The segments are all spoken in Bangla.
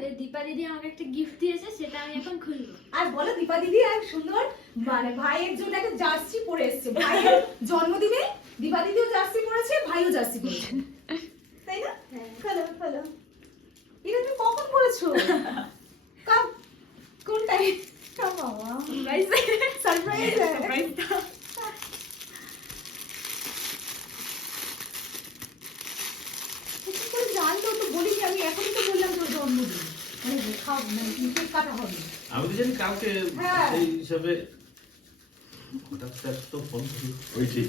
তাহলে দীপা দিদি আমাকে একটা গিফট দিয়েছে সেটা আমি এখন খুলবো। আর বলো দীপা দিদি আর সুন্দর মানে ভাইয়ের জন্য একটা জার্সি পরে এসছে। ভাইয়ের জন্মদিনে দীপা দিদিও জার্সি পরেছে ভাইও জার্সি পরেছে। তাই না? হ্যাঁ। খোলো খোলো এটা তুমি কখন পরেছো? কাপ কোন টাইম বাবা সারপ্রাইজ কি করে বলিনি আমি এখনই তো বললাম তোর জন্মদিন মানে খাও মানে কেক কাটা হবে আমি তো জানি কাউকে হ্যাঁ। সেই হিসাবে হঠাৎ স্যার তো ফোন ওই ঠিক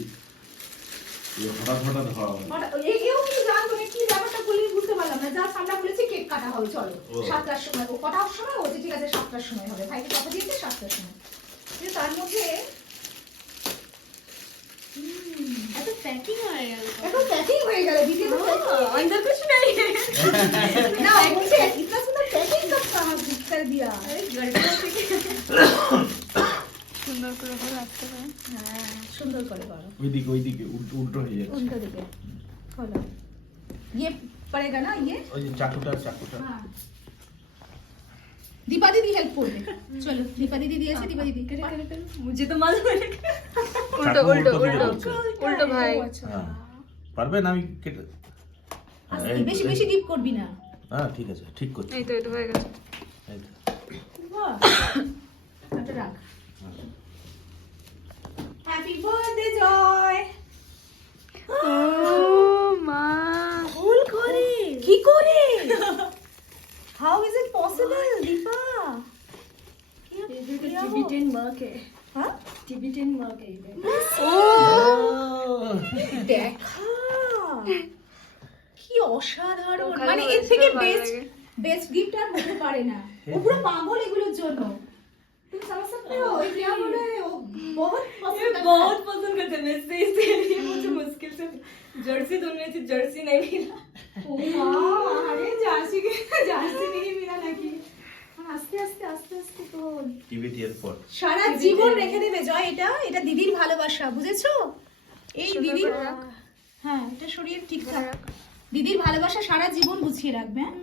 হঠাৎ হঠাৎ হওয়া হঠাৎ- এ- এও কিন্তু জানতো না, কি ব্যাপারটা বলি বুঝতে পারলাম না। Just আমরা বলেছি কেক কাটা হবে, চলো। সাতটার সময়। ও কটার সময়? ও ঠিক আছে, সাতটার সময় হবে। ভাইকে কথা দিয়েছে, সাতটার সময়। কিন্তু তার মধ্যে এত প্যাকিং হয়ে গেল এত packing হয়ে গেল, দিদি তো packing। अंदर कुछ नहीं है না, ও বলছে, इतना सुंदर packing कब कहाँ कर दिया? সুন্দর করে ভালো লাগতে পারে হ্যাঁ, সুন্দর করে করো। ওইদিকে ওইদিকে উল্টো উল্টো হয়ে যাচ্ছে উল্টো দিকে। খোলো। ये पड़ेगा ना ये ওই যে চাকুটা চাকুটা हाँ। दीपा दीदी हेल्प করবে চলো দীপা দিদি দিয়েছে দীপা দিদি मुझे तो मालूम है উল্টো চাকু উল্টো উল্টো দিকে উল্টো হচ্ছে। উল্টো ভাই ও আচ্ছা। হ্যাঁ পারবেন আমি কেটে আস্তে, এই তো, বেশি বেশি ডিপ করবি না। হ্যাঁ ঠিক আছে ঠিক করছি। এই তো এটা হয়ে গেছে। এই তো। হ্যাপি বার্থডে জয় ও মা। করে কি করে দীপা oh! দেখা। কি অসাধারণ ওখানে মানে এর বসে থেকে ভালো বেস্ট লাগে। बेस्ट गिफ्ट আর হতে পারে না ও পুরো পাগল এগুলোর জন্য তুমি समझ सकते हो ये क्या बोल रहे हो बहुत पसंद करता है। बहुत पसंद करते हैं वैसे इसलिए मुझे मुश्किल से जर्सी ढूंढने से जर्सी नहीं मिला ও মা, আরে জার্সি কে জার্সি নিয়ে মিলা নাকি আস্তে আস্তে আস্তে আস্তে তোল টিভিটি এর পর সারা জীবন রেখে দেবে জয় এটা এটা দিদির ভালোবাসা বুঝেছো এই সুন্দর দিদি করে রাখ। হ্যাঁ এটা শরীর ঠিকঠাক দিদির ভালোবাসা সারা জীবন গুছিয়ে রাখবে হ্যাঁ?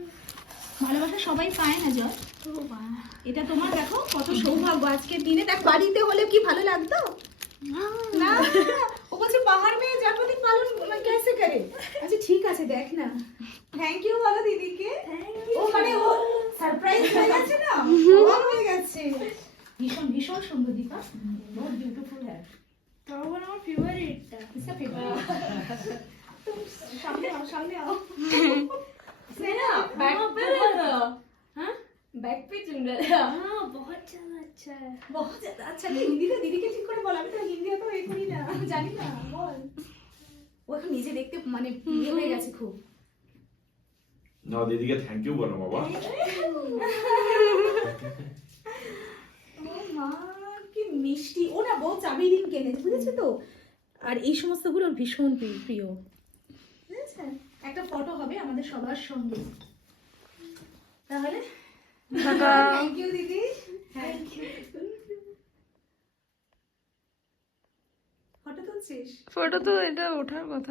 ভালোবাসা সবাই পায় না জয় এটা তোমার দেখো কত সৌভাগ্য। আজকের দিনে দেখ বাড়িতে হলে কি ভালো লাগতো? না। ও বলছে পাহাড় মেয়ে জন্মদিন পালন কেসে করে। আচ্ছা ঠিক আছে দেখ না। থ্যাংক ইউ বলো দিদিকে। ও মানে ও সারপ্রাইজ হয়ে গেছে না? হয়ে গেছে। ভীষণ ভীষণ সুন্দর দীপা। mm. বহুত বিউটিফুল তাও আমার ফেভারিটটা ফেভারিট सामने आओ सामने आओ मेरा बैक पे हाँ बैक पे चुन रहा हाँ बहुत ज्यादा अच्छा है बहुत ज्यादा अच्छा তুই হিন্দিতে দিদিকে ঠিক করে বল আমি তো হিন্দি অত এই করি না আমি জানি না বল ও এখন নিজে দেখতে মানে ইয়ে হয়ে গেছে খুব না দিদিকে থ্যাংক ইউ বলো বাবা ও মা কি মিষ্টি ও না বউ চাবি রিং কিনেছে বুঝেছো তো আর এই সমস্ত গুলো ওর ভীষণ প্রি- প্রিয় বুঝেছেন একটা ফটো হবে আমাদের সবার সঙ্গে। তাহলে? থ্যাংক ইউ দিদি। থ্যাংক ইউ ফটো তুলছিস? ফটো তো এটা ওঠার কথা।